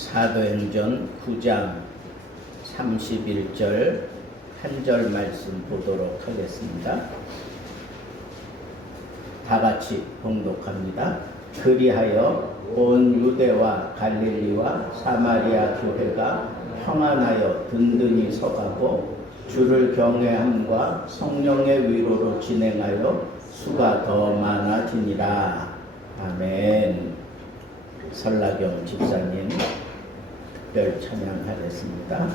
사도행전 9장 31절 한 절 말씀 보도록 하겠습니다. 다 같이 봉독합니다. 그리하여 온 유대와 갈릴리와 사마리아 교회가 평안하여 든든히 서가고 주를 경외함과 성령의 위로로 진행하여 수가 더 많아지니라. 아멘. 설라경 집사님 특별 찬양하겠습니다.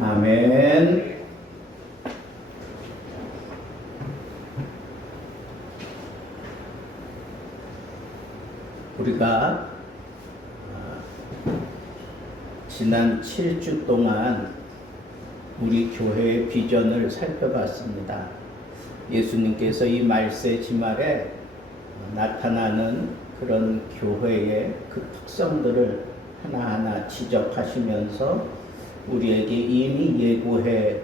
아멘. 우리가 지난 7주 동안 우리 교회의 비전을 살펴봤습니다. 예수님께서 이 말세 지말에 나타나는 그런 교회의 그 특성들을 하나하나 지적하시면서 우리에게 이미 예고해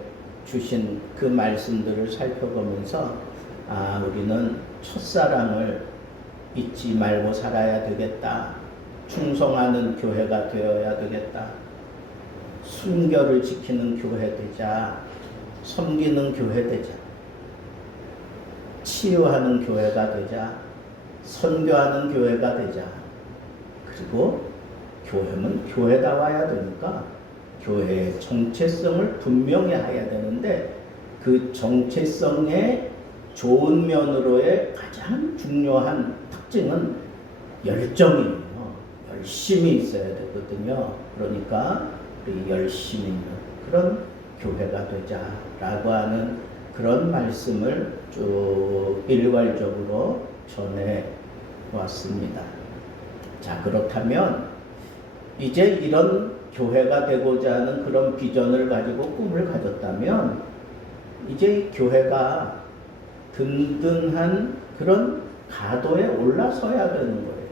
주신 그 말씀들을 살펴보면서 우리는 첫사랑을 잊지 말고 살아야 되겠다. 충성하는 교회가 되어야 되겠다. 순결을 지키는 교회 되자. 섬기는 교회 되자. 치유하는 교회가 되자. 선교하는 교회가 되자. 그리고 교회는 교회다워야 되니까 교회의 정체성을 분명히 해야 되는데 그 정체성의 좋은 면으로의 가장 중요한 특징은 열정이에요. 열심히 있어야 되거든요. 그러니까 우리 열심히 있는 그런 교회가 되자라고 하는 그런 말씀을 쭉 일괄적으로 전해 왔습니다. 자, 그렇다면 이제 이런 교회가 되고자 하는 그런 비전을 가지고 꿈을 가졌다면 이제 교회가 든든한 그런 가도에 올라서야 되는 거예요.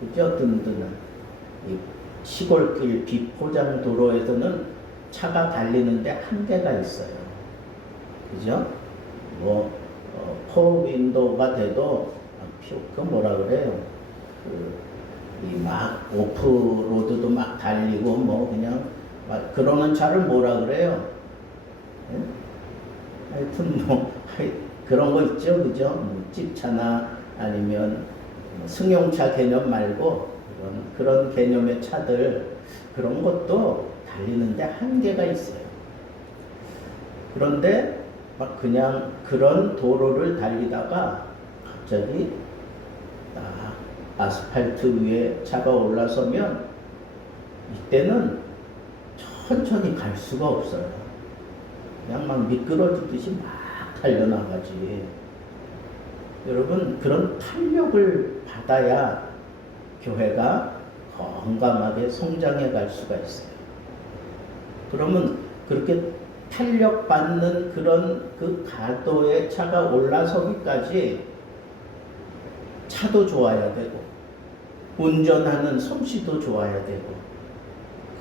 그죠? 든든한. 이 시골길 비포장 도로에서는 차가 달리는데 한계가 있어요. 그죠? 뭐, 포윈도가 돼도, 그 뭐라 그래요? 이 막 오프로드도 막 달리고 뭐 그냥 막 그러는 차를 뭐라 그래요? 예? 하여튼 뭐 그런 거 있죠, 그죠? 뭐 집차나 아니면 승용차 개념 말고 그런 개념의 차들 그런 것도 달리는데 한계가 있어요. 그런데 막 그냥 그런 도로를 달리다가 갑자기 아스팔트 위에 차가 올라서면 이때는 천천히 갈 수가 없어요. 그냥 막 미끄러지듯이 막 달려나가지. 여러분, 그런 탄력을 받아야 교회가 건강하게 성장해 갈 수가 있어요. 그러면 그렇게 탄력받는 그런 그 가도에 차가 올라서기까지 차도 좋아야 되고 운전하는 솜씨도 좋아야 되고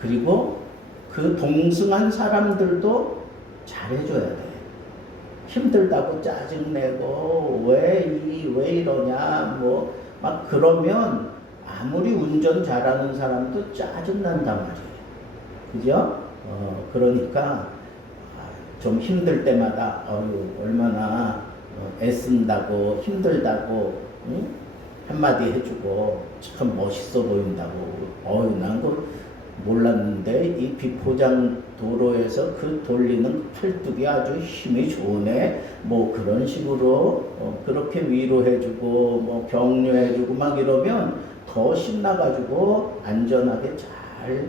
그리고 그 동승한 사람들도 잘해줘야 돼. 힘들다고 짜증내고 왜 이러냐 뭐 막 그러면 아무리 운전 잘하는 사람도 짜증난단 말이에요. 그죠? 그러니까 좀 힘들 때마다 얼마나 애쓴다고 힘들다고 응? 한마디 해주고 참 멋있어 보인다고 난 그걸 몰랐는데 이 비포장 도로에서 그 돌리는 팔뚝이 아주 힘이 좋으네 뭐 그런 식으로 그렇게 위로해주고 뭐 격려해주고 막 이러면 더 신나가지고 안전하게 잘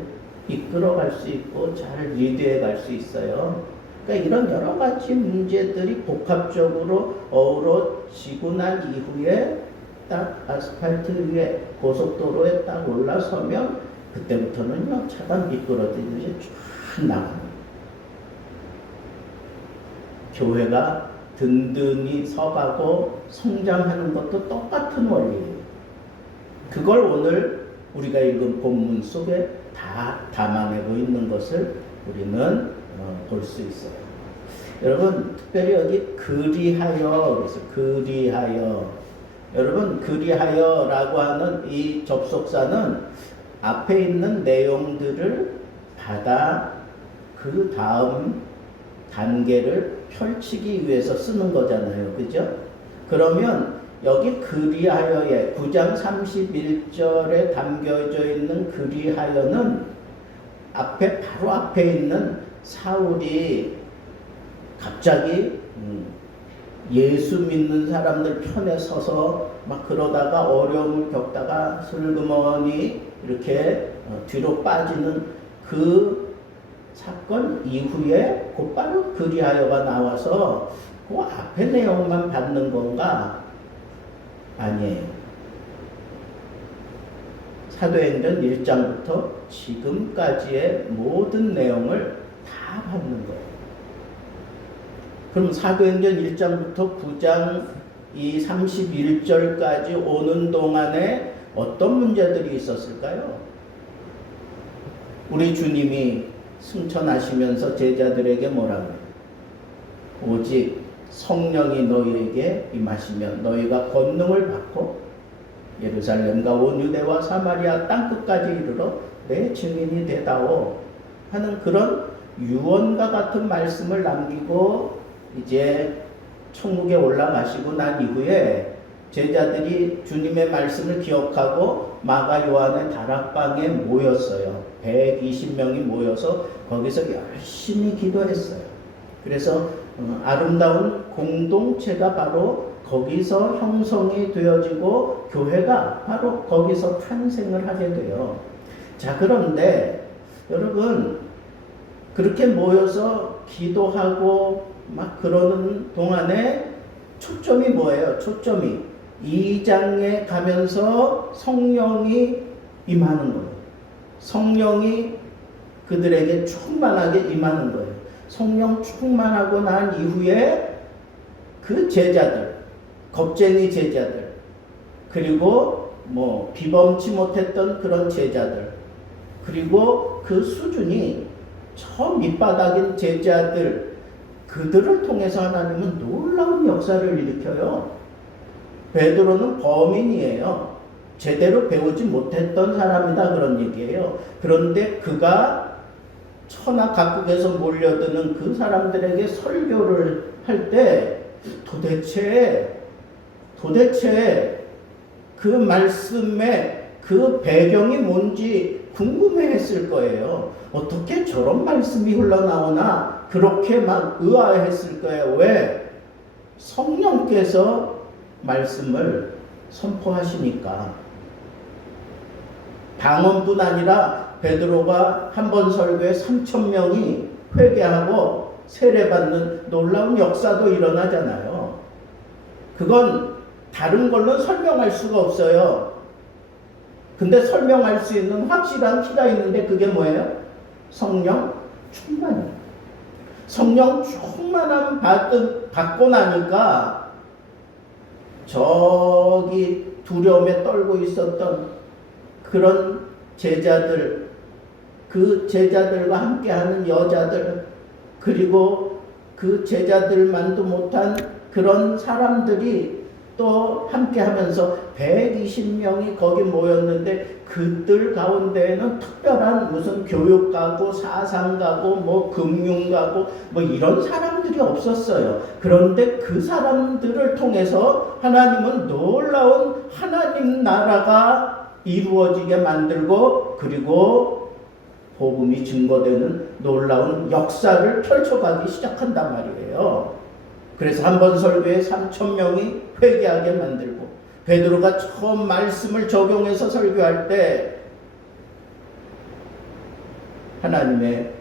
이끌어갈 수 있고 잘 리드해 갈 수 있어요. 그러니까 이런 여러 가지 문제들이 복합적으로 어우러지고 난 이후에 딱 아스팔트 위에 고속도로에 딱 올라서면 그때부터는요 차가 미끄러지듯이 쫙 나가는 교회가 든든히 서가고 성장하는 것도 똑같은 원리예요. 그걸 오늘 우리가 읽은 본문 속에 다 담아내고 있는 것을 우리는 볼 수 있어요. 여러분 특별히 여기 그리하여 그래서 그리하여 여러분 그리하여라고 하는 이 접속사는 앞에 있는 내용들을 받아 그 다음 단계를 펼치기 위해서 쓰는 거잖아요. 그죠? 그러면 여기 그리하여의 9장 31절에 담겨져 있는 그리하여는 바로 앞에 있는 사울이 갑자기 예수 믿는 사람들 편에 서서 막 그러다가 어려움을 겪다가 슬그머니 이렇게 뒤로 빠지는 그 사건 이후에 곧바로 그리하여가 나와서 그 앞에 내용만 받는 건가? 아니에요. 사도행전 1장부터 지금까지의 모든 내용을 다 받는 거예요. 그럼 사도행전 1장부터 9장 이 31절까지 오는 동안에 어떤 문제들이 있었을까요? 우리 주님이 승천하시면서 제자들에게 뭐라고 해요? 오직 성령이 너희에게 임하시면 너희가 권능을 받고 예루살렘과 온 유대와 사마리아 땅끝까지 이르러 내 증인이 되다오 하는 그런 유언과 같은 말씀을 남기고 이제 천국에 올라가시고 난 이후에 제자들이 주님의 말씀을 기억하고 마가 요한의 다락방에 모였어요. 120명이 모여서 거기서 열심히 기도했어요. 그래서 아름다운 공동체가 바로 거기서 형성이 되어지고 교회가 바로 거기서 탄생을 하게 돼요. 자, 그런데 여러분 그렇게 모여서 기도하고 막 그러는 동안에 초점이 뭐예요? 초점이 2장에 가면서 성령이 임하는 거예요. 성령이 그들에게 충만하게 임하는 거예요. 성령 충만하고 난 이후에 그 제자들, 겁쟁이 제자들, 그리고 뭐 비범치 못했던 그런 제자들, 그리고 그 수준이 저 밑바닥인 제자들, 그들을 통해서 하나님은 놀라운 역사를 일으켜요. 베드로는 범인이에요. 제대로 배우지 못했던 사람이다 그런 얘기예요. 그런데 그가 천하 각국에서 몰려드는 그 사람들에게 설교를 할 때 도대체 그 말씀의 그 배경이 뭔지 궁금해했을 거예요. 어떻게 저런 말씀이 흘러나오나 그렇게 막 의아했을 거예요. 왜? 성령께서 말씀을 선포하시니까. 방언뿐 아니라 베드로가 한 번 설교에 3,000명이 회개하고 세례받는 놀라운 역사도 일어나잖아요. 그건 다른 걸로 설명할 수가 없어요. 근데 설명할 수 있는 확실한 키가 있는데 그게 뭐예요? 성령 충만이에요. 성령 충만함 받고 나니까 저기 두려움에 떨고 있었던 그런 제자들, 그 제자들과 함께하는 여자들, 그리고 그 제자들만도 못한 그런 사람들이 또 함께하면서 120명이 거기 모였는데 그들 가운데에는 특별한 무슨 교육가고 사상가고 뭐 금융가고 뭐 이런 사람들이 없었어요. 그런데 그 사람들을 통해서 하나님은 놀라운 하나님 나라가 이루어지게 만들고 그리고 복음이 증거되는 놀라운 역사를 펼쳐가기 시작한단 말이에요. 그래서 한 번 설교에 3,000명이 회개하게 만들고 베드로가 처음 말씀을 적용해서 설교할 때 하나님의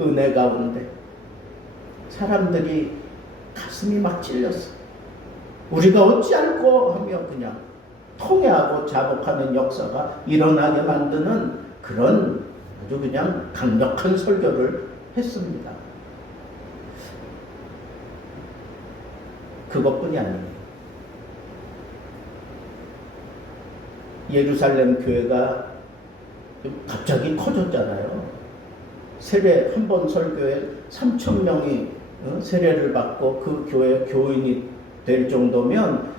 은혜 가운데 사람들이 가슴이 막 찔렸어. 우리가 어찌할꼬 하며 그냥 통회하고 자복하는 역사가 일어나게 만드는 그런 아주 그냥 강력한 설교를 했습니다. 그것뿐이 아니에요. 예루살렘 교회가 갑자기 커졌잖아요. 세례 한 번 설교에 3,000명이 세례를 받고 그 교회 교인이 될 정도면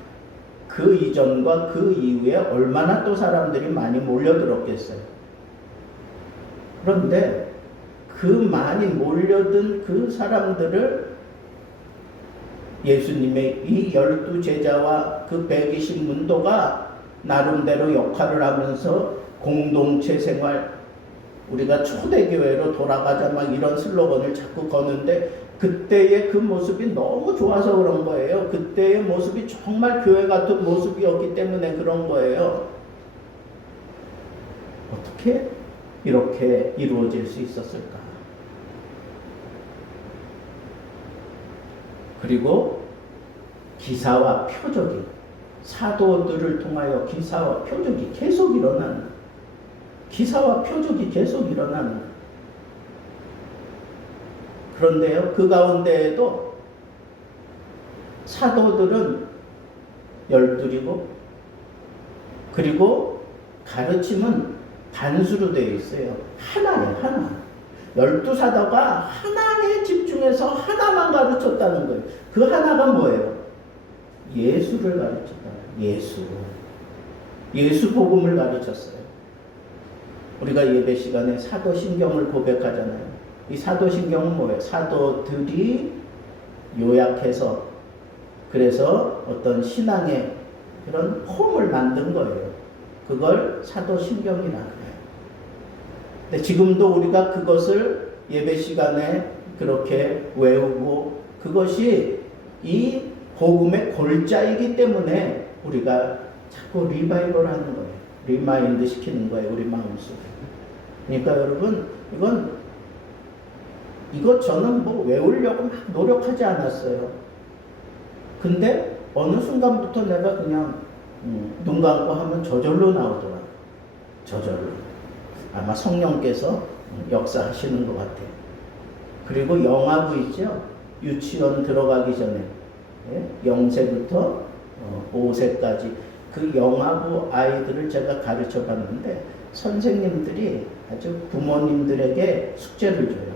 그 이전과 그 이후에 얼마나 또 사람들이 많이 몰려들었겠어요. 그런데 그 많이 몰려든 그 사람들을 예수님의 이 12제자와 그 120문도가 나름대로 역할을 하면서 공동체 생활, 우리가 초대교회로 돌아가자 막 이런 슬로건을 자꾸 거는데 그때의 그 모습이 너무 좋아서 그런 거예요. 그때의 모습이 정말 교회 같은 모습이었기 때문에 그런 거예요. 어떻게 이렇게 이루어질 수 있었을까? 그리고 기사와 표적이 사도들을 통하여 기사와 표적이 계속 일어나는, 기사와 표적이 계속 일어나는. 그런데요, 그 가운데에도 사도들은 12이고 그리고 가르침은 단수로 되어 있어요. 하나예요, 하나. 12사도가 하나에 집중해서 하나만 가르쳤다는 거예요. 그 하나가 뭐예요? 예수를 가르쳤다. 예수 복음을 가르쳤어요. 우리가 예배 시간에 사도신경을 고백하잖아요. 이 사도신경은 뭐예요? 사도들이 요약해서 그래서 어떤 신앙의 그런 폼을 만든 거예요. 그걸 사도신경이라 그래요. 근데 지금도 우리가 그것을 예배 시간에 그렇게 외우고 그것이 이 복음의 골자이기 때문에 우리가 자꾸 리바이벌 하는 거예요. 리마인드 시키는 거예요. 우리 마음속에. 그러니까 여러분, 이건 이거 저는 뭐 외우려고 막 노력하지 않았어요. 근데 어느 순간부터 내가 그냥 눈 감고 하면 저절로 나오더라. 저절로. 아마 성령께서 역사하시는 것 같아요. 그리고 영아부 있죠? 유치원 들어가기 전에 0세부터 5세까지 그 영아부 아이들을 제가 가르쳐 봤는데 선생님들이 아주 부모님들에게 숙제를 줘요.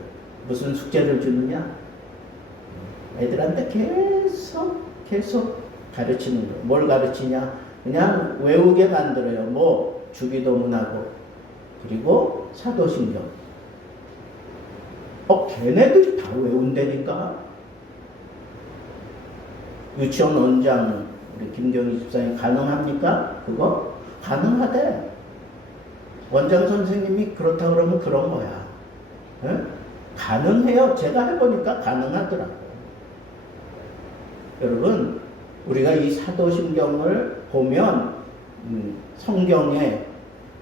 무슨 숙제를 주느냐? 애들한테 계속 가르치는 거예요. 뭘 가르치냐? 그냥 외우게 만들어요. 뭐 주기도문하고 그리고 사도신경. 걔네들이 다 외운다니까. 유치원 원장 우리 김경희 집사님 가능합니까? 그거? 가능하대. 원장 선생님이 그렇다 그러면 그런 거야. 에? 가능해요. 제가 해보니까 가능하더라고요. 여러분, 우리가 이 사도신경을 보면 성경에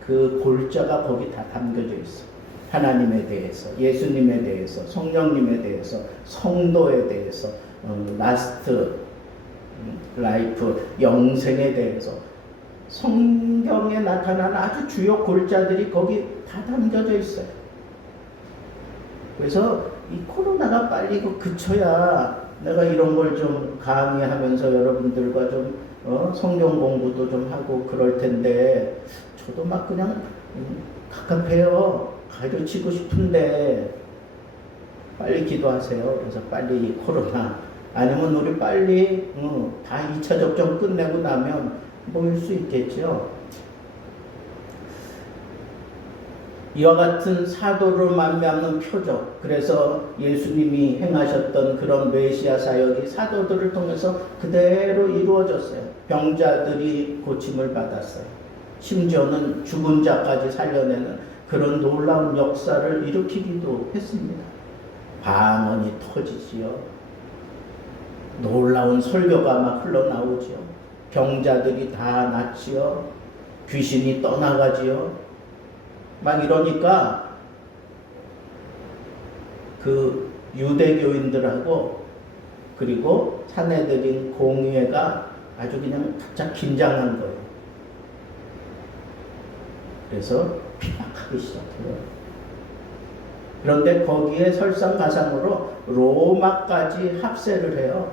그 골자가 거기 다 담겨져 있어. 하나님에 대해서, 예수님에 대해서, 성령님에 대해서, 성도에 대해서, 라스트 라이프, 영생에 대해서 성경에 나타나는 아주 주요 골자들이 거기 다 담겨져 있어요. 그래서 이 코로나가 빨리 그쳐야 내가 이런 걸 좀 강의하면서 여러분들과 좀 성경 공부도 좀 하고 그럴 텐데 저도 막 그냥 갑갑해요. 가르치고 싶은데 빨리 기도하세요. 그래서 빨리 이 코로나 아니면 우리 빨리 다 2차 접종 끝내고 나면 모일 수 있겠죠. 이와 같은 사도로 말미암는 표적, 그래서 예수님이 행하셨던 그런 메시아 사역이 사도들을 통해서 그대로 이루어졌어요. 병자들이 고침을 받았어요. 심지어는 죽은 자까지 살려내는 그런 놀라운 역사를 일으키기도 했습니다. 방언이 터지지요. 놀라운 설교가 막 흘러나오지요. 병자들이 다 낫지요. 귀신이 떠나가지요. 막 이러니까 그 유대교인들하고 그리고 사내들인 공회가 아주 그냥 바짝 긴장한 거예요. 그래서 핍박하기 시작해요. 그런데 거기에 설상가상으로 로마까지 합세를 해요.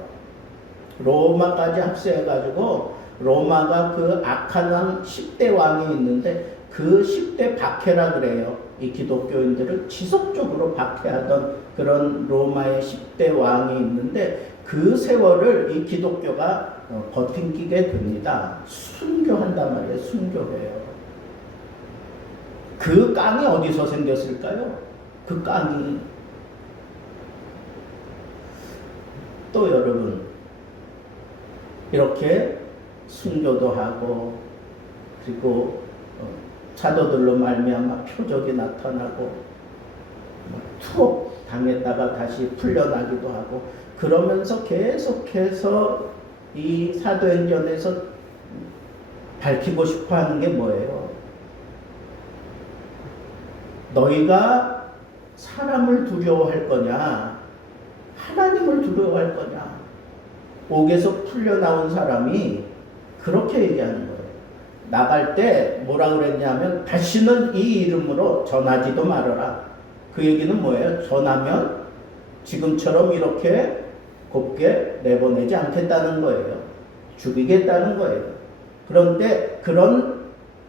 로마까지 합세해가지고 로마가 그 악한 왕 10대 왕이 있는데 그 10대 박해라 그래요. 이 기독교인들을 지속적으로 박해하던 그런 로마의 10대 왕이 있는데 그 세월을 이 기독교가 버팅기게 됩니다. 순교한단 말이에요. 순교해요. 그 깡이 어디서 생겼을까요? 그 깡이 또 여러분 이렇게 순교도 하고 그리고 사도들로 말미암아 표적이 나타나고 투옥 당했다가 다시 풀려나기도 하고 그러면서 계속해서 이 사도행전에서 밝히고 싶어 하는 게 뭐예요? 너희가 사람을 두려워할 거냐? 하나님을 두려워할 거냐? 옥에서 풀려나온 사람이 그렇게 얘기하는 거예요. 나갈 때 뭐라 그랬냐면 다시는 이 이름으로 전하지도 말아라. 그 얘기는 뭐예요? 전하면 지금처럼 이렇게 곱게 내보내지 않겠다는 거예요. 죽이겠다는 거예요. 그런데 그런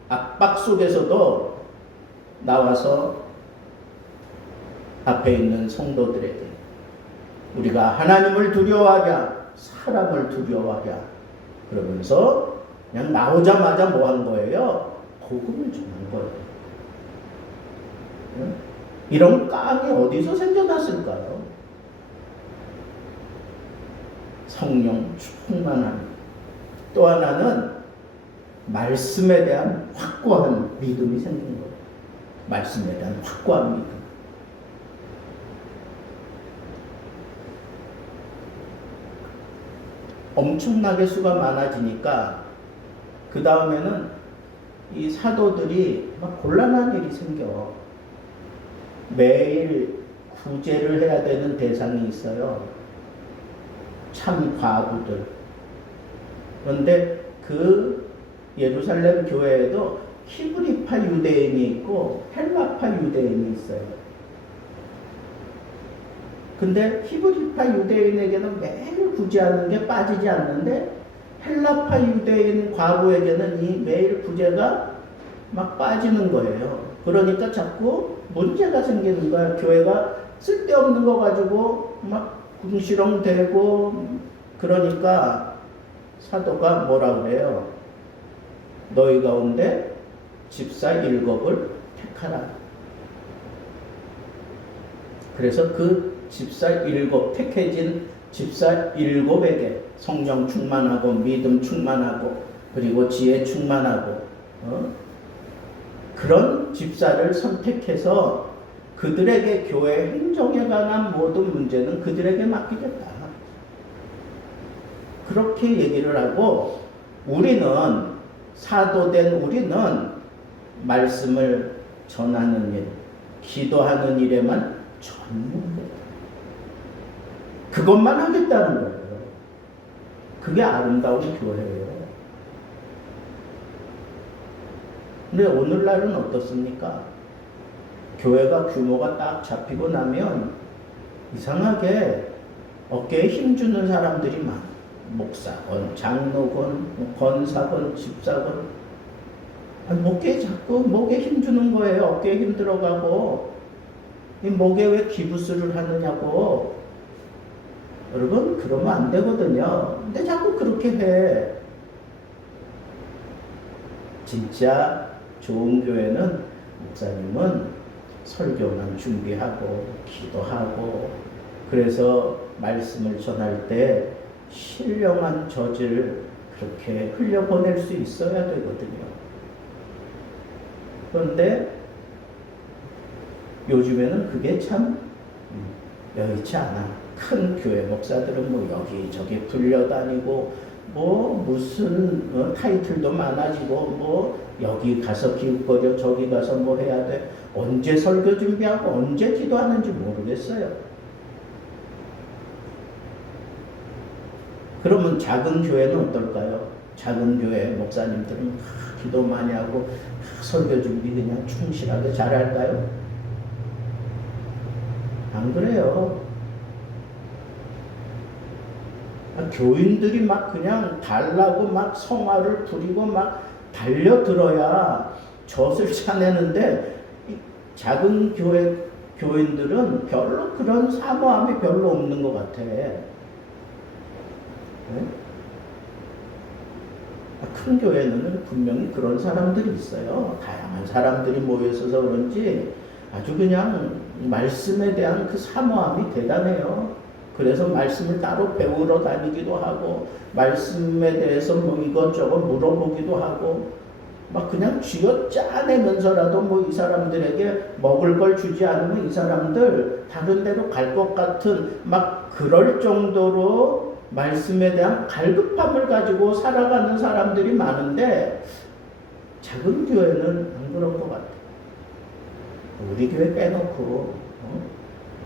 압박 속에서도 나와서 앞에 있는 성도들에게 우리가 하나님을 두려워하랴 사람을 두려워하랴 그러면서 그냥 나오자마자 뭐 한 거예요? 복음을 전한 거예요. 이런 깡이 어디서 생겨났을까요? 성령 충만한 또 하나는 말씀에 대한 확고한 믿음이 생긴 거예요. 말씀에 대한 확고한 믿음. 엄청나게 수가 많아지니까 그 다음에는 이 사도들이 막 곤란한 일이 생겨. 매일 구제를 해야 되는 대상이 있어요. 참 과부들. 그런데 그 예루살렘 교회에도 히브리파 유대인이 있고 헬라파 유대인이 있어요. 근데 히브리파 유대인에게는 매일 구제하는 게 빠지지 않는데 헬라파 유대인 과부에게는 이 매일 구제가 막 빠지는 거예요. 그러니까 자꾸 문제가 생기는 거야. 교회가 쓸데없는 거 가지고 막 궁시렁대고. 그러니까 사도가 뭐라 그래요? 너희 가운데 집사 7을 택하라. 그래서 그 집사 7, 택해진 집사 7에게 성령 충만하고 믿음 충만하고 그리고 지혜 충만하고 그런 집사를 선택해서 그들에게 교회 행정에 관한 모든 문제는 그들에게 맡기겠다. 그렇게 얘기를 하고 우리는 사도된 우리는 말씀을 전하는 일, 기도하는 일에만 전문하겠다. 그것만 하겠다는 거예요. 그게 아름다운 교회예요. 근데 오늘날은 어떻습니까? 교회가 규모가 딱 잡히고 나면 이상하게 어깨에 힘주는 사람들이 많아. 목사건, 장로건, 권사건, 집사건. 목에 자꾸 목에 힘주는 거예요. 어깨에 힘 들어가고. 이 목에 왜 기부스를 하느냐고. 여러분 그러면 안 되거든요. 근데 자꾸 그렇게 해. 진짜 좋은 교회는 목사님은 설교만 준비하고 기도하고 그래서 말씀을 전할 때 신령한 젖을 그렇게 흘려보낼 수 있어야 되거든요. 그런데 요즘에는 그게 참 여의치 않아. 큰 교회 목사들은 뭐 여기저기 불려다니고 뭐 무슨 타이틀도 많아지고 뭐 여기 가서 기웃거려 저기 가서 뭐 해야 돼. 언제 설교 준비하고 언제 기도하는지 모르겠어요. 그러면 작은 교회는 어떨까요? 작은 교회 목사님들은 기도 많이 하고 설교 준비 그냥 충실하게 잘할까요? 안 그래요. 교인들이 막 그냥 달라고 막 성화를 부리고 막 달려들어야 젖을 차내는데 작은 교회 교인들은 별로 그런 사모함이 별로 없는 것 같아. 네? 큰 교회는 분명히 그런 사람들이 있어요. 다양한 사람들이 모여있어서 그런지 아주 그냥 말씀에 대한 그 사모함이 대단해요. 그래서 말씀을 따로 배우러 다니기도 하고 말씀에 대해서 뭐 이것저것 물어보기도 하고 막 그냥 쥐어짜내면서라도 뭐 이 사람들에게 먹을 걸 주지 않으면 이 사람들 다른 데로 갈 것 같은 막 그럴 정도로 말씀에 대한 갈급함을 가지고 살아가는 사람들이 많은데 작은 교회는 안 그런 것 같아요. 우리 교회 빼놓고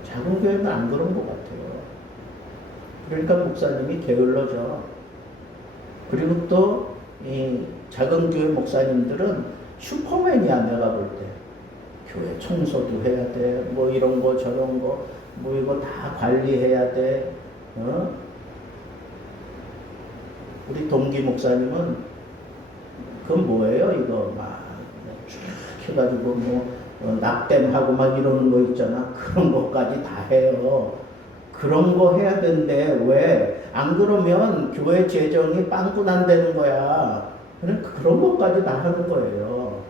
작은 교회는 안 그런 것 같아요. 그러니까 목사님이 게을러져. 그리고 또 이 작은 교회 목사님들은 슈퍼맨이야. 내가 볼 때 교회 청소도 해야 돼. 뭐 이런 거 저런 거 뭐 이거 다 관리해야 돼. 우리 동기 목사님은 그건 뭐예요? 이거 막 쭉 해가지고 뭐 납땜하고 막 이러는 거 있잖아. 그런 것까지 다 해요. 그런 거 해야 되는데 왜 안 그러면 교회 재정이 빵꾸난다는 거야. 그런 것까지 다 하는 거예요.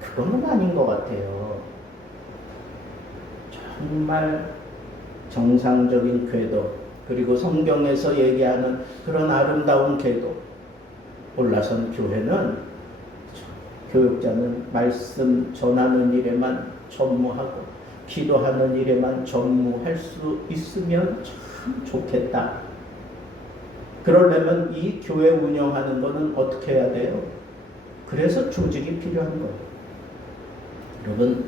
그거는 아닌 것 같아요. 정말 정상적인 궤도 그리고 성경에서 얘기하는 그런 아름다운 궤도 올라선 교회는 교육자는 말씀 전하는 일에만 전무하고 기도하는 일에만 전무할 수 있으면 참 좋겠다. 그러려면 이 교회 운영하는 거는 어떻게 해야 돼요? 그래서 조직이 필요한 거예요. 여러분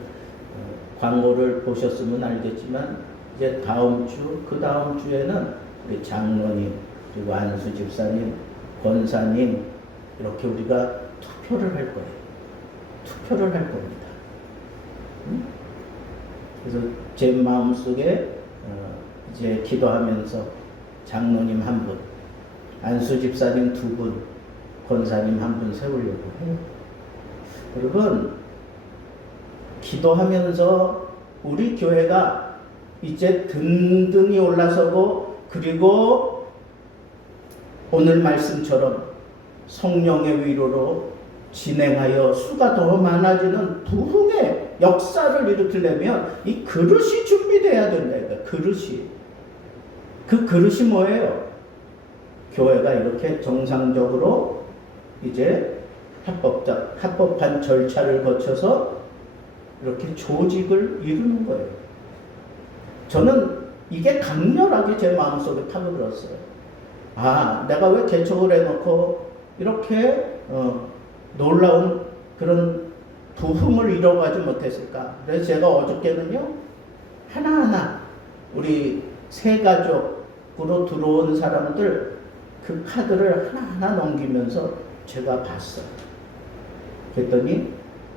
광고를 보셨으면 알겠지만 이제 다음 주, 그 다음 주에는 우리 장로님, 그리고 안수 집사님, 권사님 이렇게 우리가 투표를 할 거예요. 투표를 할 겁니다. 그래서 제 마음속에 이제 기도하면서 장로님 한 분, 안수 집사님 두 분, 권사님 한 분 세우려고 해요. 여러분, 기도하면서 우리 교회가 이제 든든히 올라서고, 그리고 오늘 말씀처럼 성령의 위로로 진행하여 수가 더 많아지는 부흥의 역사를 일으키려면 이 그릇이 준비돼야 된다. 그릇이. 그 그릇이 뭐예요? 교회가 이렇게 정상적으로 이제 합법한 절차를 거쳐서 이렇게 조직을 이루는 거예요. 저는 이게 강렬하게 제 마음속에 파고들었어요. 아, 내가 왜 개척을 해놓고 이렇게 놀라운 그런 부흥을 이뤄가지 못했을까? 그래서 제가 어저께는요, 하나하나 우리 세 가족으로 들어온 사람들 그 카드를 하나하나 넘기면서 제가 봤어요. 그랬더니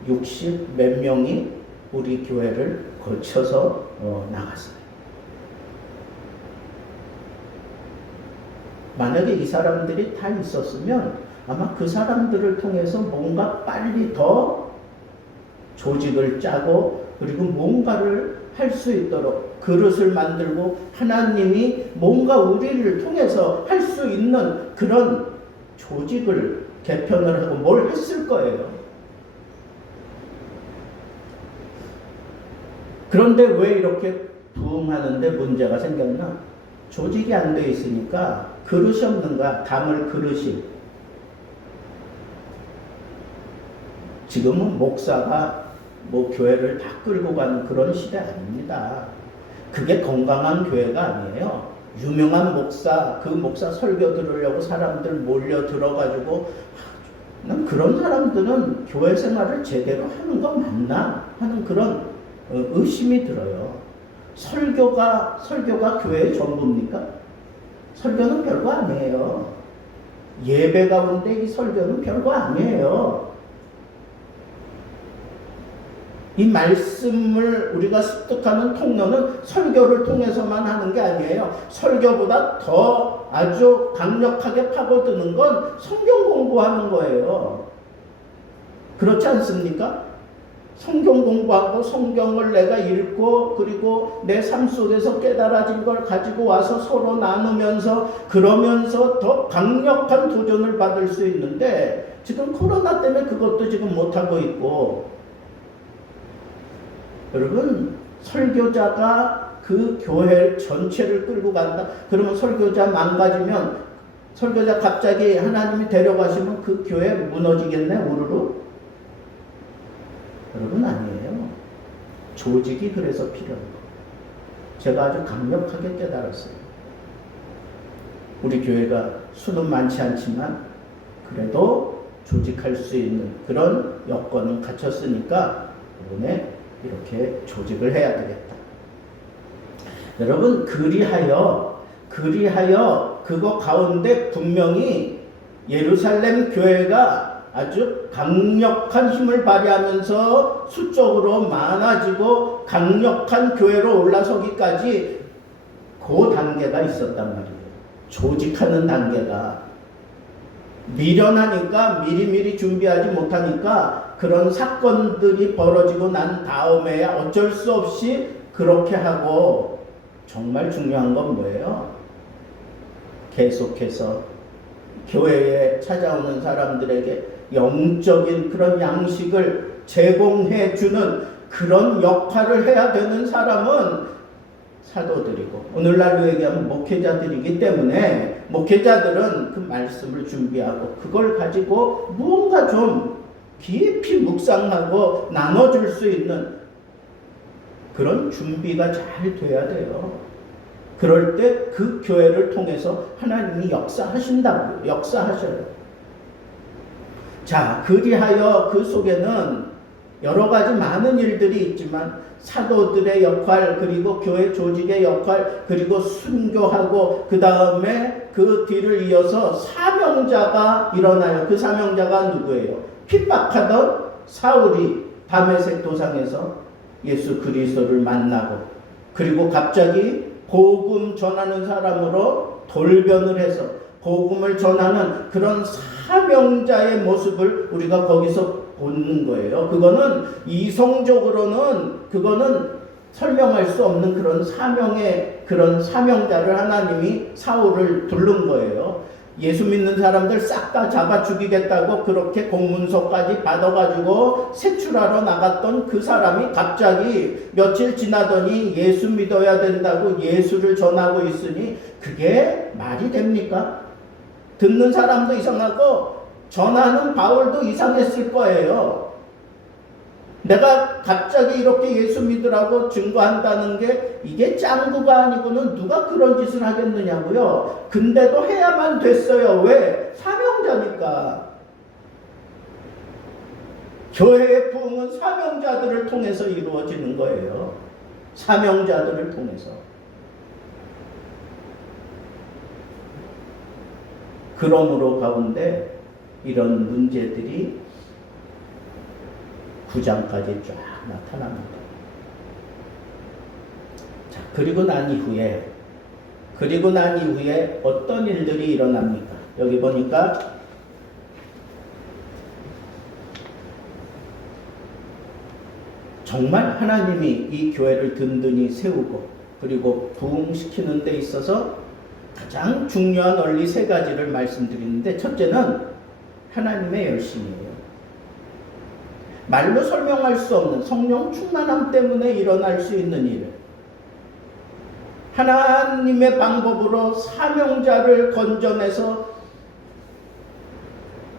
60 몇 명이 우리 교회를 거쳐서 나갔어요. 만약에 이 사람들이 다 있었으면 아마 그 사람들을 통해서 뭔가 빨리 더 조직을 짜고, 그리고 뭔가를 할 수 있도록 그릇을 만들고, 하나님이 뭔가 우리를 통해서 할 수 있는 그런 조직을 개편을 하고 뭘 했을 거예요. 그런데 왜 이렇게 부흥하는데 문제가 생겼나? 조직이 안 돼 있으니까 그릇이 없는 거야. 담을 그릇이. 지금은 목사가 뭐 교회를 다 끌고 가는 그런 시대 아닙니다. 그게 건강한 교회가 아니에요. 유명한 목사, 그 목사 설교 들으려고 사람들 몰려 들어가지고, 난 그런 사람들은 교회 생활을 제대로 하는 거 맞나 하는 그런 의심이 들어요. 설교가 교회의 전부입니까? 설교는 별거 아니에요. 예배 가운데 이 설교는 별거 아니에요. 이 말씀을 우리가 습득하는 통로는 설교를 통해서만 하는 게 아니에요. 설교보다 더 아주 강력하게 파고드는 건 성경 공부하는 거예요. 그렇지 않습니까? 성경 공부하고 성경을 내가 읽고, 그리고 내 삶 속에서 깨달아진 걸 가지고 와서 서로 나누면서, 그러면서 더 강력한 도전을 받을 수 있는데, 지금 코로나 때문에 그것도 지금 못하고 있고, 여러분, 설교자가 그 교회 전체를 끌고 간다? 그러면 설교자 망가지면, 설교자 갑자기 하나님이 데려가시면 그 교회 무너지겠네, 우르르? 여러분, 아니에요. 조직이 그래서 필요한 거예요. 제가 아주 강력하게 깨달았어요. 우리 교회가 수는 많지 않지만 그래도 조직할 수 있는 그런 여건은 갖췄으니까 이번에 이렇게 조직을 해야 되겠다. 여러분, 그리하여 그거 가운데 분명히 예루살렘 교회가 아주 강력한 힘을 발휘하면서 수적으로 많아지고 강력한 교회로 올라서기까지 그 단계가 있었단 말이에요. 조직하는 단계가. 미련하니까, 미리미리 준비하지 못하니까 그런 사건들이 벌어지고 난 다음에야 어쩔 수 없이 그렇게 하고, 정말 중요한 건 뭐예요? 계속해서 교회에 찾아오는 사람들에게 영적인 그런 양식을 제공해주는 그런 역할을 해야 되는 사람은 사도들이고, 오늘날로 얘기하면 목회자들이기 때문에, 목회자들은 그 말씀을 준비하고 그걸 가지고 무언가 좀 깊이 묵상하고 나눠줄 수 있는 그런 준비가 잘 돼야 돼요. 그럴 때 그 교회를 통해서 하나님이 역사하신다고요. 역사하셔요. 자, 그리하여 그 속에는 여러 가지 많은 일들이 있지만 사도들의 역할, 그리고 교회 조직의 역할, 그리고 순교하고 그 다음에 그 뒤를 이어서 사명자가 일어나요. 그 사명자가 누구예요? 핍박하던 사울이 다메섹 도상에서 예수 그리스도를 만나고, 그리고 갑자기 복음 전하는 사람으로 돌변을 해서 복음을 전하는 그런 사명자의 모습을 우리가 거기서 보는 거예요. 그거는 이성적으로는 그거는 설명할 수 없는 그런 사명의 그런 사명자를 하나님이 사울을 부른 거예요. 예수 믿는 사람들 싹 다 잡아 죽이겠다고 그렇게 공문서까지 받아가지고 세출하러 나갔던 그 사람이 갑자기 며칠 지나더니 예수 믿어야 된다고 예수를 전하고 있으니 그게 말이 됩니까? 듣는 사람도 이상하고 전하는 바울도 이상했을 거예요. 내가 갑자기 이렇게 예수 믿으라고 증거한다는 게 이게 짱구가 아니고는 누가 그런 짓을 하겠느냐고요. 근데도 해야만 됐어요. 왜? 사명자니까. 교회의 부흥은 사명자들을 통해서 이루어지는 거예요. 사명자들을 통해서. 그러므로 가운데 이런 문제들이 9장까지 쫙 나타납니다. 자, 그리고 난 이후에 어떤 일들이 일어납니까? 여기 보니까 정말 하나님이 이 교회를 든든히 세우고 그리고 부흥시키는 데 있어서 가장 중요한 원리 세 가지를 말씀드리는데, 첫째는 하나님의 열심이에요. 말로 설명할 수 없는 성령 충만함 때문에 일어날 수 있는 일. 하나님의 방법으로 사명자를 건져내서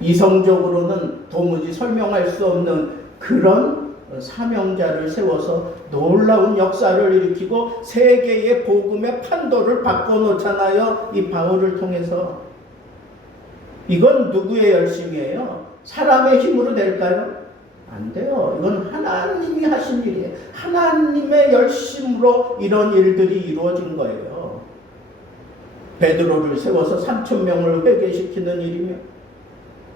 이성적으로는 도무지 설명할 수 없는 그런 사명자를 세워서 놀라운 역사를 일으키고 세계의 복음의 판도를 바꿔놓잖아요. 이 바울을 통해서. 이건 누구의 열심이에요? 사람의 힘으로 될까요? 안 돼요. 이건 하나님이 하신 일이에요. 하나님의 열심으로 이런 일들이 이루어진 거예요. 베드로를 세워서 3,000명을 회개시키는 일이며,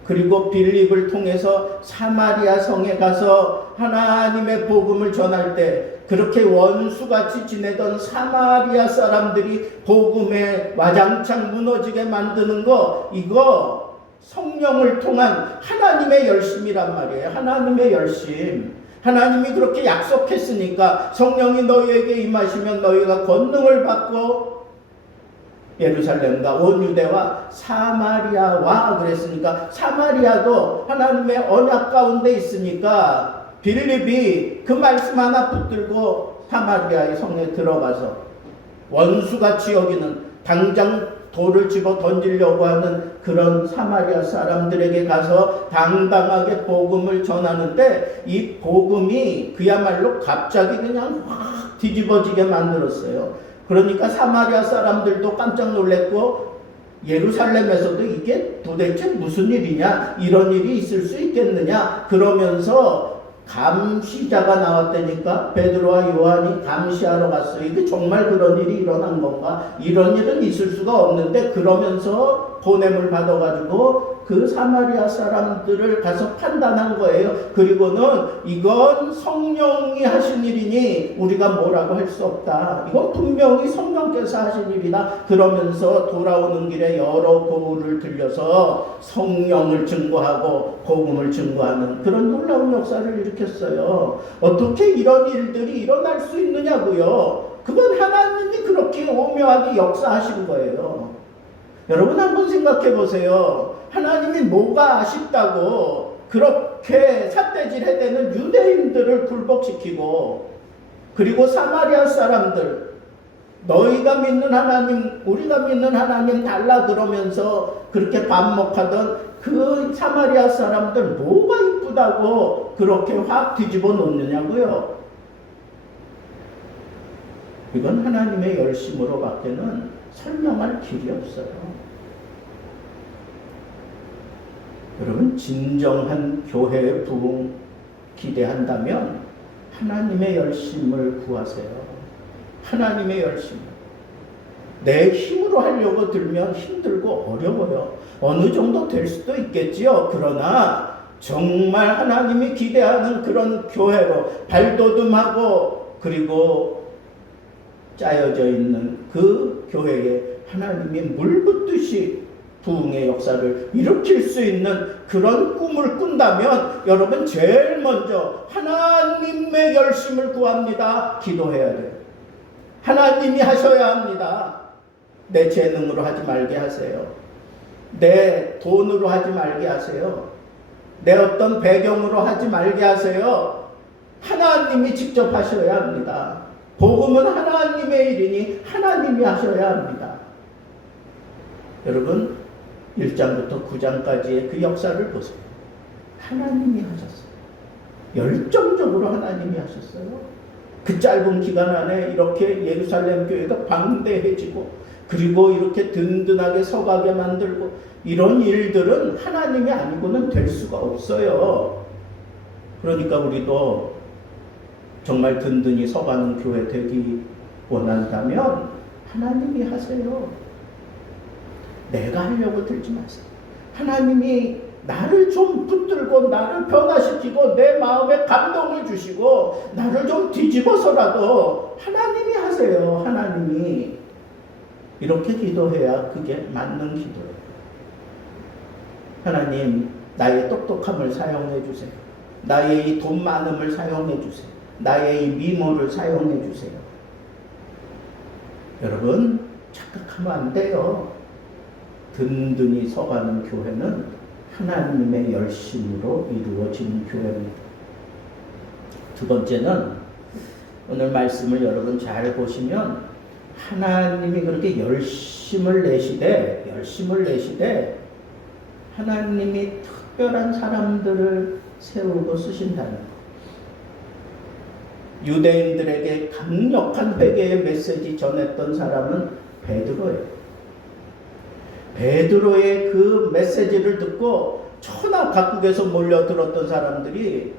그리고 빌립을 통해서 사마리아 성에 가서 하나님의 복음을 전할 때 그렇게 원수같이 지내던 사마리아 사람들이 복음에 와장창 무너지게 만드는 거, 이거 성령을 통한 하나님의 열심이란 말이에요. 하나님의 열심. 하나님이 그렇게 약속했으니까 성령이 너희에게 임하시면 너희가 권능을 받고 예루살렘과 온 유대와 사마리아와 그랬으니까 사마리아도 하나님의 언약 가운데 있으니까 빌립이 그 말씀 하나 붙들고 사마리아의 성에 들어가서 원수같이 여기는, 당장 돌을 집어 던지려고 하는 그런 사마리아 사람들에게 가서 당당하게 복음을 전하는데, 이 복음이 그야말로 갑자기 그냥 확 뒤집어지게 만들었어요. 그러니까 사마리아 사람들도 깜짝 놀랐고 예루살렘에서도 이게 도대체 무슨 일이냐, 이런 일이 있을 수 있겠느냐 그러면서 감시자가 나왔다니까 베드로와 요한이 감시하러 갔어요. 이게 정말 그런 일이 일어난 건가? 이런 일은 있을 수가 없는데, 그러면서 보냄을 받아가지고 그 사마리아 사람들을 가서 판단한 거예요. 그리고는 이건 성령이 하신 일이니 우리가 뭐라고 할 수 없다. 이건 분명히 성령께서 하신 일이다. 그러면서 돌아오는 길에 여러 고을을 들려서 성령을 증거하고 복음을 증거하는 그런 놀라운 역사를 일으켰어요. 어떻게 이런 일들이 일어날 수 있느냐고요. 그건 하나님이 그렇게 오묘하게 역사하신 거예요. 여러분 한번 생각해 보세요. 하나님이 뭐가 아쉽다고 그렇게 삿대질 해대는 유대인들을 굴복시키고, 그리고 사마리아 사람들 너희가 믿는 하나님 우리가 믿는 하나님 달라 그러면서 그렇게 반목하던 그 사마리아 사람들 뭐가 이쁘다고 그렇게 확 뒤집어 놓느냐고요. 이건 하나님의 열심으로 밖에는 설명할 길이 없어요. 여러분, 진정한 교회의 부흥, 기대한다면 하나님의 열심을 구하세요. 하나님의 열심. 내 힘으로 하려고 들면 힘들고 어려워요. 어느 정도 될 수도 있겠지요. 그러나 정말 하나님이 기대하는 그런 교회로 발돋움하고 그리고 짜여져 있는 그 교회에 하나님이 물붓듯이 부흥의 역사를 일으킬 수 있는 그런 꿈을 꾼다면 여러분 제일 먼저 하나님의 열심을 구합니다. 기도해야 돼요. 하나님이 하셔야 합니다. 내 재능으로 하지 말게 하세요. 내 돈으로 하지 말게 하세요. 내 어떤 배경으로 하지 말게 하세요. 하나님이 직접 하셔야 합니다. 복음은 하나님의 일이니 하나님이 하셔야 합니다. 여러분 1장부터 9장까지의 그 역사를 보세요. 하나님이 하셨어요. 열정적으로 하나님이 하셨어요. 그 짧은 기간 안에 이렇게 예루살렘 교회가 방대해지고 그리고 이렇게 든든하게 서가게 만들고 이런 일들은 하나님이 아니고는 될 수가 없어요. 그러니까 우리도 정말 든든히 서가는 교회 되기 원한다면 하나님이 하세요. 내가 하려고 들지 마세요. 하나님이 나를 좀 붙들고 나를 변화시키고 내 마음에 감동을 주시고 나를 좀 뒤집어서라도 하나님이 하세요. 하나님이. 이렇게 기도해야 그게 맞는 기도예요. 하나님, 나의 똑똑함을 사용해 주세요. 나의 이 돈 많음을 사용해 주세요. 나의 이 미모를 사용해 주세요. 여러분, 착각하면 안 돼요. 든든히 서가는 교회는 하나님의 열심으로 이루어진 교회입니다. 두 번째는 오늘 말씀을 여러분 잘 보시면 하나님이 그렇게 열심을 내시되 하나님이 특별한 사람들을 세우고 쓰신다는 것. 유대인들에게 강력한 회개의 메시지 전했던 사람은 베드로예요. 베드로의 그 메시지를 듣고 천하 각국에서 몰려들었던 사람들이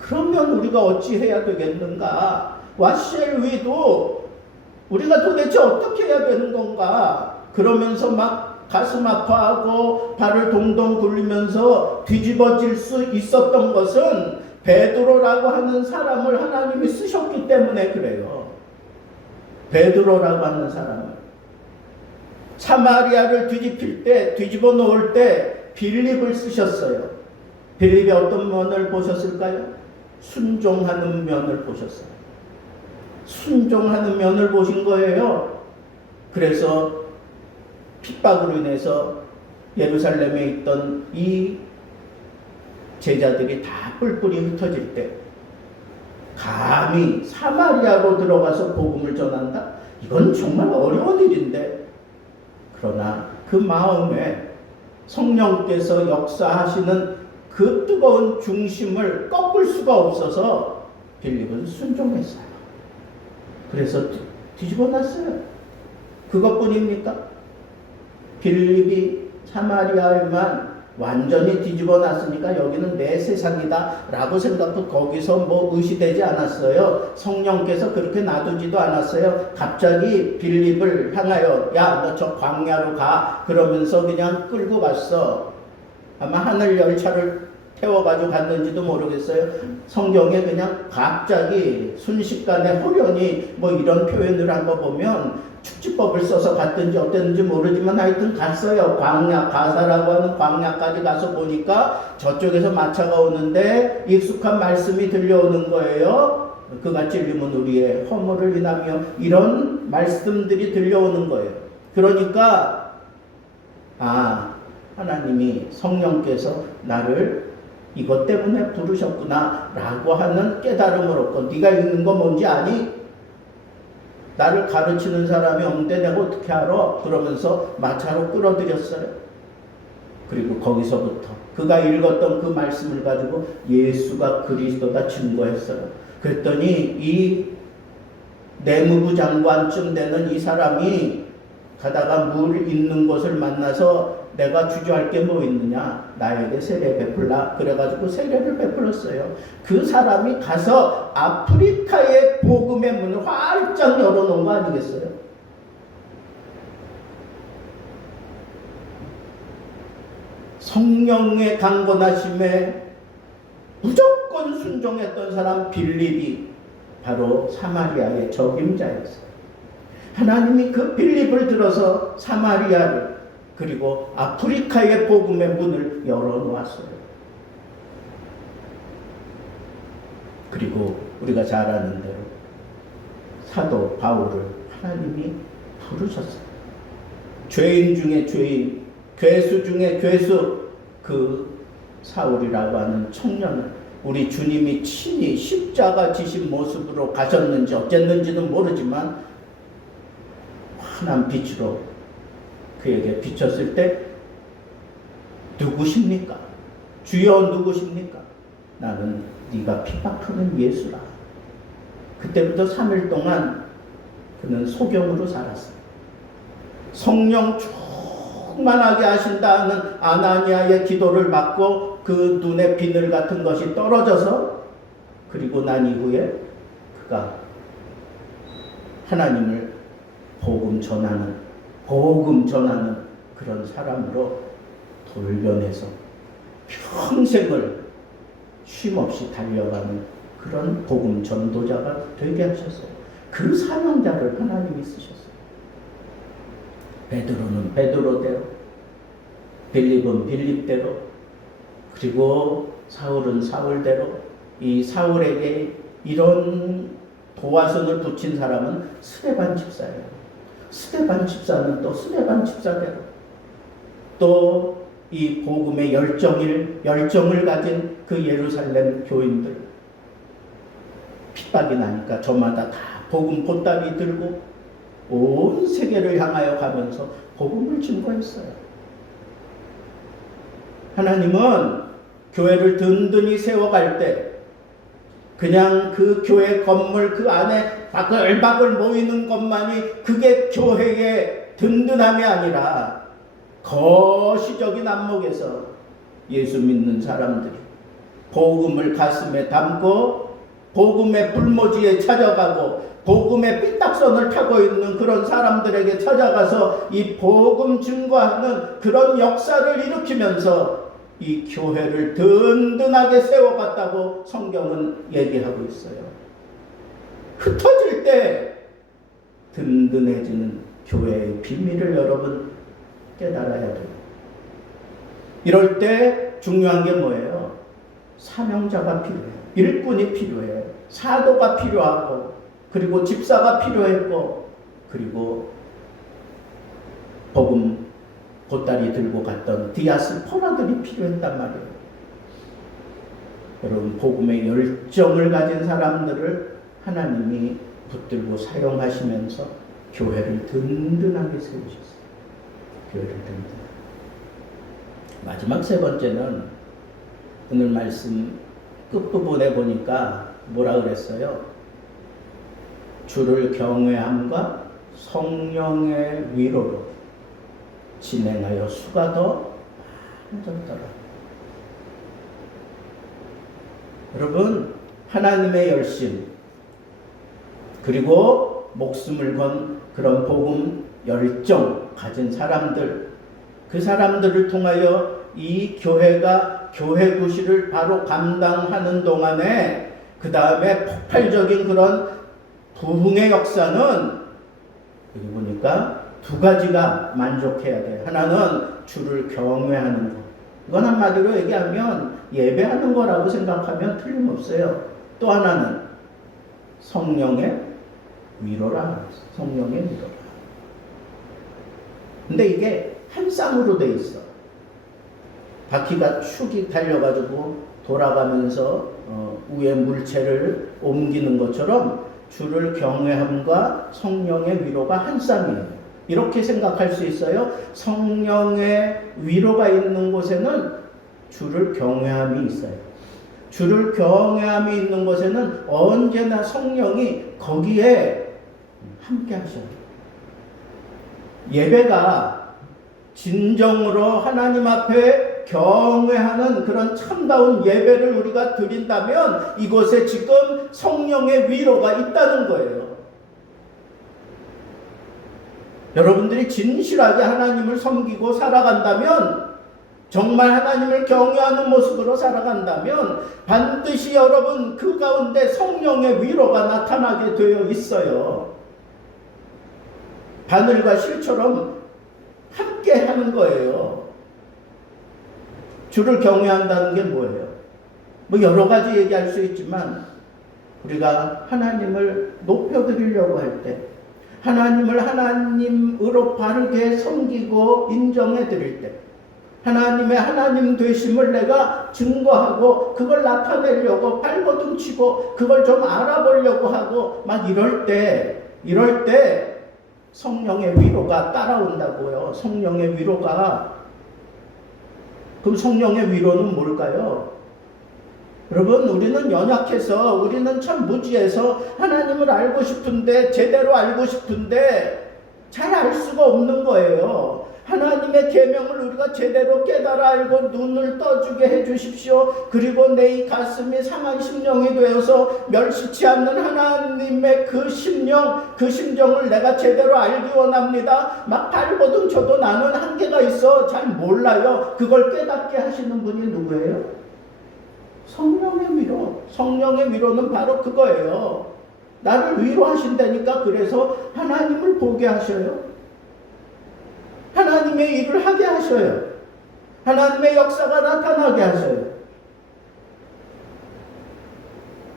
그러면 우리가 어찌해야 되겠는가? What shall we do? 우리가 도대체 어떻게 해야 되는 건가? 그러면서 막 가슴 아파하고 발을 동동 굴리면서 뒤집어질 수 있었던 것은 베드로라고 하는 사람을 하나님이 쓰셨기 때문에 그래요. 베드로라고 하는 사람을. 사마리아를 뒤집어 놓을 때 빌립을 쓰셨어요. 빌립이 어떤 면을 보셨을까요? 순종하는 면을 보셨어요. 순종하는 면을 보신 거예요. 그래서 핍박으로 인해서 예루살렘에 있던 이 제자들이 다 뿔뿔이 흩어질 때 감히 사마리아로 들어가서 복음을 전한다? 이건 정말 어려운 일인데 그러나 그 마음에 성령께서 역사하시는 그 뜨거운 중심을 꺾을 수가 없어서 빌립은 순종했어요. 그래서 뒤집어 놨어요. 그것뿐입니까? 빌립이 사마리아에만 완전히 뒤집어 놨으니까 여기는 내 세상이다 라고 생각도 거기서 뭐 의시되지 않았어요. 성령께서 그렇게 놔두지도 않았어요. 갑자기 빌립을 향하여 야, 너 저 광야로 가 그러면서 그냥 끌고 갔어. 아마 하늘 열차를 태워가지고 갔는지도 모르겠어요. 성경에 그냥 갑자기 순식간에 호련히 뭐 이런 표현을 한 거 보면 축지법을 써서 갔든지 어땠는지 모르지만 하여튼 갔어요. 광야, 가사라고 하는 광야까지 가서 보니까 저쪽에서 마차가 오는데 익숙한 말씀이 들려오는 거예요. 그가 찔림은 우리의 허물을 인하며 이런 말씀들이 들려오는 거예요. 그러니까 하나님이 성령께서 나를 이것 때문에 부르셨구나 라고 하는 깨달음을 얻고 네가 읽는 거 뭔지 아니? 나를 가르치는 사람이 없는데 내가 어떻게 알아? 그러면서 마차로 끌어들였어요. 그리고 거기서부터 그가 읽었던 그 말씀을 가지고 예수가 그리스도다 증거했어요. 그랬더니 이 내무부 장관쯤 되는 이 사람이 가다가 물 있는 곳을 만나서 내가 주저할 게 뭐 있느냐, 나에게 세례 베풀라. 그래가지고 세례를 베풀었어요. 그 사람이 가서 아프리카의 복음의 문을 활짝 열어놓은 거 아니겠어요? 성령의 강권하심에 무조건 순종했던 사람 빌립이 바로 사마리아의 적임자였어요. 하나님이 그 빌립을 들어서 사마리아를 그리고 아프리카의 복음의 문을 열어놓았어요. 그리고 우리가 잘 아는 대로 사도 바울을 하나님이 부르셨어요. 죄인 중에 죄인, 괴수 중에 괴수, 그 사울이라고 하는 청년을 우리 주님이 친히 십자가 지신 모습으로 가셨는지 어쨌는지는 모르지만 환한 빛으로 그에게 비쳤을 때 누구십니까? 주여 누구십니까? 나는 네가 핍박하는 예수라. 그때부터 3일 동안 그는 소경으로 살았어요. 성령 충만하게 하신다는 아나니아의 기도를 받고 그 눈에 비늘 같은 것이 떨어져서 그리고 난 이후에 그가 하나님을 복음 전하는 그런 사람으로 돌변해서 평생을 쉼없이 달려가는 그런 복음 전도자가 되게 하셨어요. 그 사명자를 하나님이 쓰셨어요. 베드로는 베드로대로, 빌립은 빌립대로, 그리고 사울은 사울대로. 이 사울에게 이런 도화선을 붙인 사람은 스데반 집사예요. 스데반 집사는 또 스데반 집사대로, 또 이 복음의 열정을 가진 그 예루살렘 교인들, 핍박이 나니까 저마다 다 복음 보따리 들고 온 세계를 향하여 가면서 복음을 증거했어요. 하나님은 교회를 든든히 세워갈 때 그냥 그 교회 건물 그 안에 바글바글 모이는 것만이 그게 교회의 든든함이 아니라 거시적인 안목에서 예수 믿는 사람들이 복음을 가슴에 담고 복음의 불모지에 찾아가고 복음의 삐딱선을 타고 있는 그런 사람들에게 찾아가서 이 복음 증거하는 그런 역사를 일으키면서 이 교회를 든든하게 세워갔다고 성경은 얘기하고 있어요. 흩어질 때 든든해지는 교회의 비밀을 여러분 깨달아야 돼요. 이럴 때 중요한 게 뭐예요? 사명자가 필요해요. 일꾼이 필요해요. 사도가 필요하고, 그리고 집사가 필요했고, 그리고 복음 보따리 들고 갔던 디아스포라들이 필요했단 말이에요. 여러분, 복음의 열정을 가진 사람들을 하나님이 붙들고 사용하시면서 교회를 든든하게 세우셨어요. 교회를 든든하게. 마지막 세 번째는 오늘 말씀 끝부분에 보니까 뭐라 그랬어요? 주를 경외함과 성령의 위로로 진행하여 수가 더 많아졌더라. 여러분, 하나님의 열심, 그리고 목숨을 건 그런 복음 열정 가진 사람들, 그 사람들을 통하여 이 교회가 교회 구실을 바로 감당하는 동안에 그 다음에 폭발적인 그런 부흥의 역사는 여기 보니까 두 가지가 만족해야 돼. 하나는 주를 경외하는 것. 이건 한마디로 얘기하면 예배하는 거라고 생각하면 틀림없어요. 또 하나는 성령의 위로라. 성령의 위로라. 근데 이게 한 쌍으로 돼 있어. 바퀴가 축이 달려가지고 돌아가면서 위에 물체를 옮기는 것처럼 주를 경외함과 성령의 위로가 한 쌍이에요. 이렇게 생각할 수 있어요. 성령의 위로가 있는 곳에는 주를 경외함이 있어요. 주를 경외함이 있는 곳에는 언제나 성령이 거기에 함께 하셔요. 예배가 진정으로 하나님 앞에 경외하는 그런 참다운 예배를 우리가 드린다면 이곳에 지금 성령의 위로가 있다는 거예요. 여러분들이 진실하게 하나님을 섬기고 살아간다면, 정말 하나님을 경외하는 모습으로 살아간다면 반드시 여러분 그 가운데 성령의 위로가 나타나게 되어 있어요. 바늘과 실처럼 함께 하는 거예요. 주를 경외한다는 게 뭐예요? 뭐 여러 가지 얘기할 수 있지만 우리가 하나님을 높여드리려고 할 때, 하나님을 하나님으로 바르게 섬기고 인정해 드릴 때, 하나님의 하나님 되심을 내가 증거하고 그걸 나타내려고 발버둥 치고 그걸 좀 알아보려고 하고 막 이럴 때 성령의 위로가 따라온다고요. 성령의 위로가. 그럼 성령의 위로는 뭘까요? 여러분, 우리는 연약해서, 우리는 참 무지해서 하나님을 알고 싶은데, 제대로 알고 싶은데 잘 알 수가 없는 거예요. 하나님의 계명을 우리가 제대로 깨달아 알고 눈을 떠주게 해주십시오. 그리고 내 이 가슴이 상한 심령이 되어서 멸시치 않는 하나님의 그 심정을 내가 제대로 알기 원합니다. 막 발버둥 쳐도 나는 한계가 있어 잘 몰라요. 그걸 깨닫게 하시는 분이 누구예요? 성령의 위로. 성령의 위로는 바로 그거예요. 나를 위로하신다니까. 그래서 하나님을 보게 하셔요. 하나님의 일을 하게 하셔요. 하나님의 역사가 나타나게 하셔요.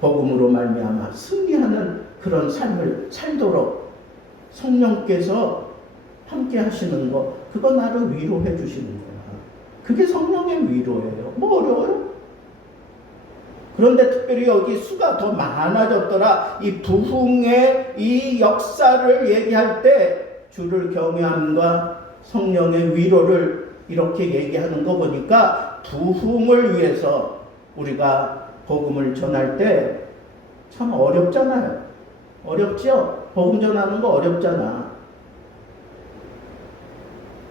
복음으로 말미암아 승리하는 그런 삶을 살도록 성령께서 함께 하시는 거, 그거 나를 위로해 주시는 거야. 그게 성령의 위로예요. 뭐 어려워요? 그런데 특별히 여기 수가 더 많아졌더라. 이 부흥의 이 역사를 얘기할 때 주를 경외함과 성령의 위로를 이렇게 얘기하는 거 보니까 부흥을 위해서 우리가 복음을 전할 때 참 어렵잖아요. 어렵죠? 복음 전하는 거 어렵잖아.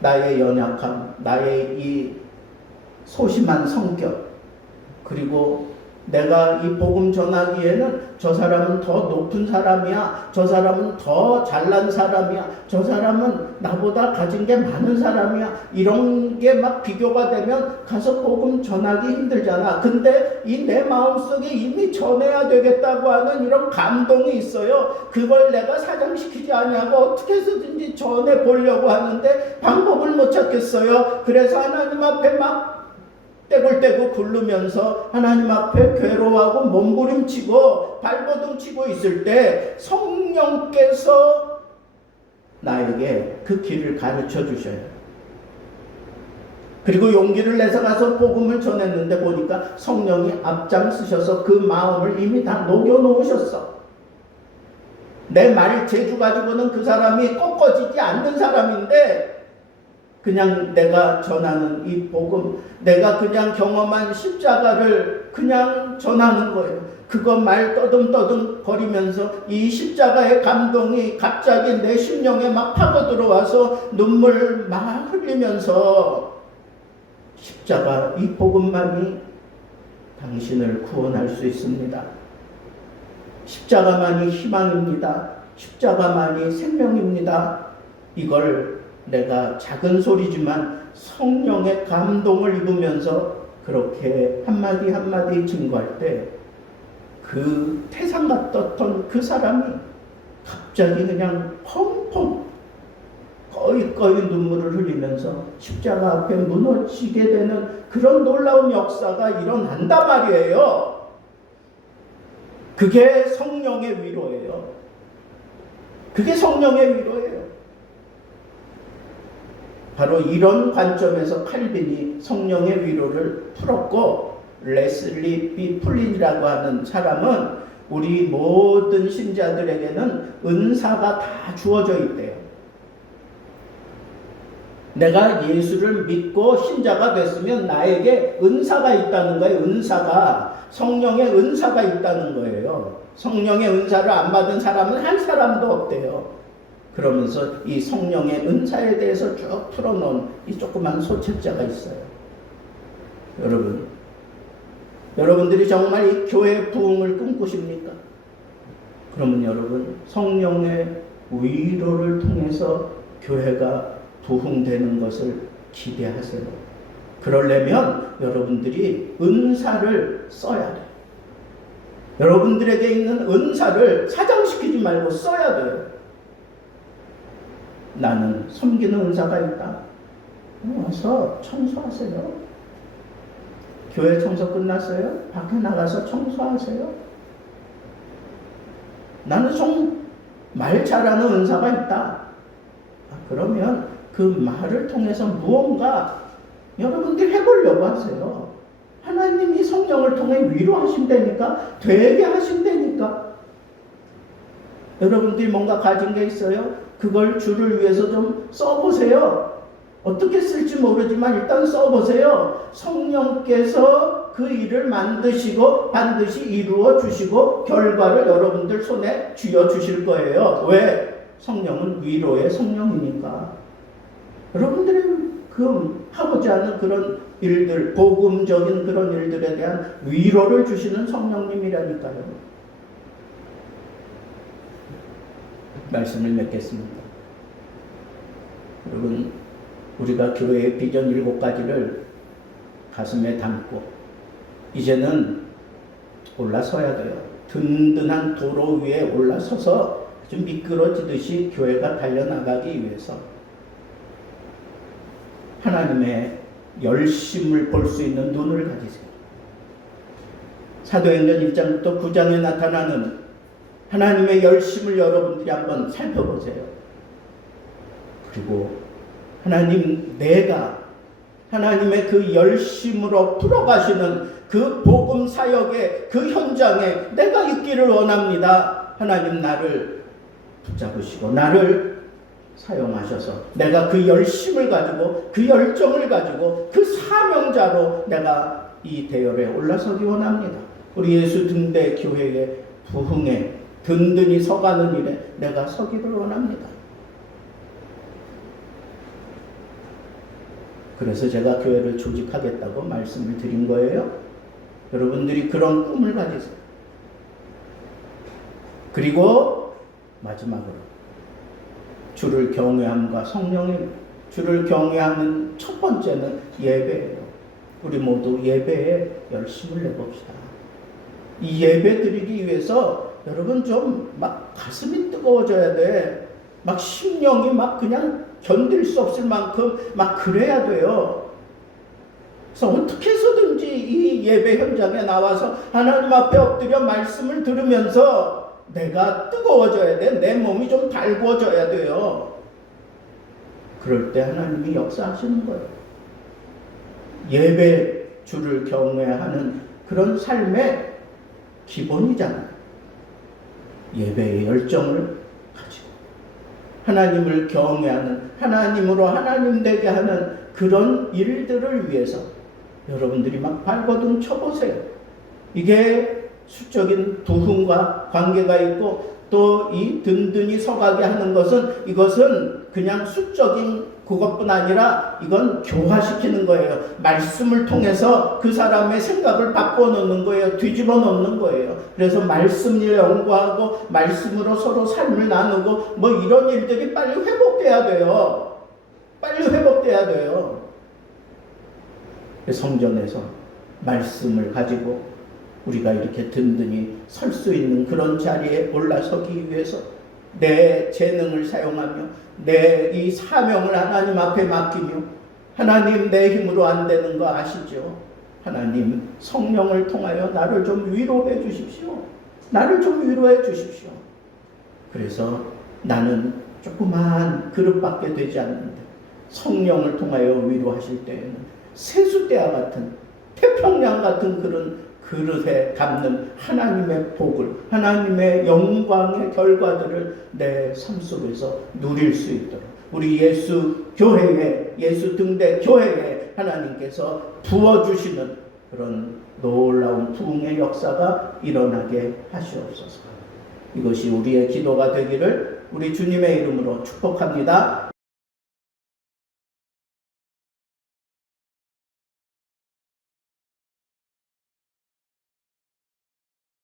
나의 연약함, 나의 이 소심한 성격, 그리고 내가 이 복음 전하기에는 저 사람은 더 높은 사람이야, 저 사람은 더 잘난 사람이야, 저 사람은 나보다 가진 게 많은 사람이야, 이런 게 막 비교가 되면 가서 복음 전하기 힘들잖아. 근데 이 내 마음속에 이미 전해야 되겠다고 하는 이런 감동이 있어요. 그걸 내가 사장시키지 아니하고 어떻게 해서든지 전해보려고 하는데 방법을 못 찾겠어요. 그래서 하나님 앞에 막 떼굴떼굴 굴르면서 하나님 앞에 괴로워하고 몸부림치고 발버둥치고 있을 때 성령께서 나에게 그 길을 가르쳐 주셔요. 그리고 용기를 내서 가서 복음을 전했는데 보니까 성령이 앞장서셔서 그 마음을 이미 다 녹여놓으셨어. 내 말 재주 가지고는 그 사람이 꺾어지지 않는 사람인데 그냥 내가 전하는 이 복음, 내가 그냥 경험한 십자가를 그냥 전하는 거예요. 그거 말 떠듬떠듬 거리면서 이 십자가의 감동이 갑자기 내 심령에 막 파고 들어와서 눈물 막 흘리면서 십자가, 이 복음만이 당신을 구원할 수 있습니다. 십자가만이 희망입니다. 십자가만이 생명입니다. 이걸 내가 작은 소리지만 성령의 감동을 입으면서 그렇게 한마디 한마디 증거할 때 그 태산 같았던 그 사람이 갑자기 그냥 펑펑 꺼이꺼이 눈물을 흘리면서 십자가 앞에 무너지게 되는 그런 놀라운 역사가 일어난단 말이에요. 그게 성령의 위로예요. 그게 성령의 위로예요. 바로 이런 관점에서 칼빈이 성령의 위로를 풀었고, 레슬리 B. 풀린이라고 하는 사람은 우리 모든 신자들에게는 은사가 다 주어져 있대요. 내가 예수를 믿고 신자가 됐으면 나에게 은사가 있다는 거예요. 은사가, 성령의 은사가 있다는 거예요. 성령의 은사를 안 받은 사람은 한 사람도 없대요. 그러면서 이 성령의 은사에 대해서 쭉 풀어놓은 이 조그만 소책자가 있어요. 여러분들이 정말 이 교회 부흥을 꿈꾸십니까? 그러면 여러분, 성령의 위로를 통해서 교회가 부흥되는 것을 기대하세요. 그러려면 여러분들이 은사를 써야 돼요. 여러분들에게 있는 은사를 사장시키지 말고 써야 돼요. 나는 섬기는 은사가 있다. 와서 청소하세요. 교회 청소 끝났어요? 밖에 나가서 청소하세요. 나는 좀 말 잘하는 은사가 있다. 그러면 그 말을 통해서 무언가 여러분들이 해보려고 하세요. 하나님이 성령을 통해 위로하신다니까, 되게 하신다니까. 여러분들이 뭔가 가진 게 있어요? 그걸 주를 위해서 좀 써보세요. 어떻게 쓸지 모르지만 일단 써보세요. 성령께서 그 일을 만드시고 반드시 이루어 주시고 결과를 여러분들 손에 쥐어 주실 거예요. 왜? 성령은 위로의 성령이니까. 여러분들이 하고자 하는 그런 일들, 복음적인 그런 일들에 대한 위로를 주시는 성령님이라니까요. 말씀을 맺겠습니다. 여러분, 우리가 교회의 비전 7가지를 가슴에 담고 이제는 올라서야 돼요. 든든한 도로 위에 올라서서 좀 미끄러지듯이 교회가 달려나가기 위해서 하나님의 열심을 볼 수 있는 눈을 가지세요. 사도행전 1장부터 9장에 나타나는 하나님의 열심을 여러분들이 한번 살펴보세요. 그리고 내가 하나님의 그 열심으로 풀어가시는 그 복음 사역의 그 현장에 내가 있기를 원합니다. 하나님 나를 붙잡으시고 나를 사용하셔서 내가 그 열심을 가지고 그 열정을 가지고 그 사명자로 내가 이 대열에 올라서기 원합니다. 우리 예수 등대 교회의 부흥에 든든히 서가는 일에 내가 서기를 원합니다. 그래서 제가 교회를 조직하겠다고 말씀을 드린 거예요. 여러분들이 그런 꿈을 가지세요. 그리고 마지막으로 주를 경외함과 성령의 주를 경외하는 첫 번째는 예배예요. 우리 모두 예배에 열심을 내봅시다. 이 예배 드리기 위해서 여러분 좀 막 가슴이 뜨거워져야 돼. 막 심령이 막 그냥 견딜 수 없을 만큼 막 그래야 돼요. 그래서 어떻게 해서든지 이 예배 현장에 나와서 하나님 앞에 엎드려 말씀을 들으면서 내가 뜨거워져야 돼. 내 몸이 좀 달구어져야 돼요. 그럴 때 하나님이 역사하시는 거예요. 예배 주를 경외하는 그런 삶의 기본이잖아요. 예배의 열정을 가지고 하나님을 경외하는, 하나님으로 하나님 되게 하는 그런 일들을 위해서 여러분들이 막 발버둥 쳐보세요. 이게 수적인 부흥과 관계가 있고 또 이 든든히 서가게 하는 것은 이것은 그냥 수적인 그것뿐 아니라 이건 교화시키는 거예요. 말씀을 통해서 그 사람의 생각을 바꿔놓는 거예요. 뒤집어 놓는 거예요. 그래서 말씀을 연구하고 말씀으로 서로 삶을 나누고 뭐 이런 일들이 빨리 회복돼야 돼요. 빨리 회복돼야 돼요. 성전에서 말씀을 가지고 우리가 이렇게 든든히 설 수 있는 그런 자리에 올라서기 위해서 내 재능을 사용하며 내 이 사명을 하나님 앞에 맡기며 하나님 내 힘으로 안 되는 거 아시죠? 하나님 성령을 통하여 나를 좀 위로해 주십시오. 나를 좀 위로해 주십시오. 그래서 나는 조그만 그릇밖에 되지 않는데 성령을 통하여 위로하실 때에는 세숫대와 같은 태평양 같은 그런 그릇에 담는 하나님의 복을, 하나님의 영광의 결과들을 내 삶 속에서 누릴 수 있도록 우리 예수 교회에, 예수 등대 교회에 하나님께서 부어주시는 그런 놀라운 부흥의 역사가 일어나게 하시옵소서. 이것이 우리의 기도가 되기를 우리 주님의 이름으로 축복합니다.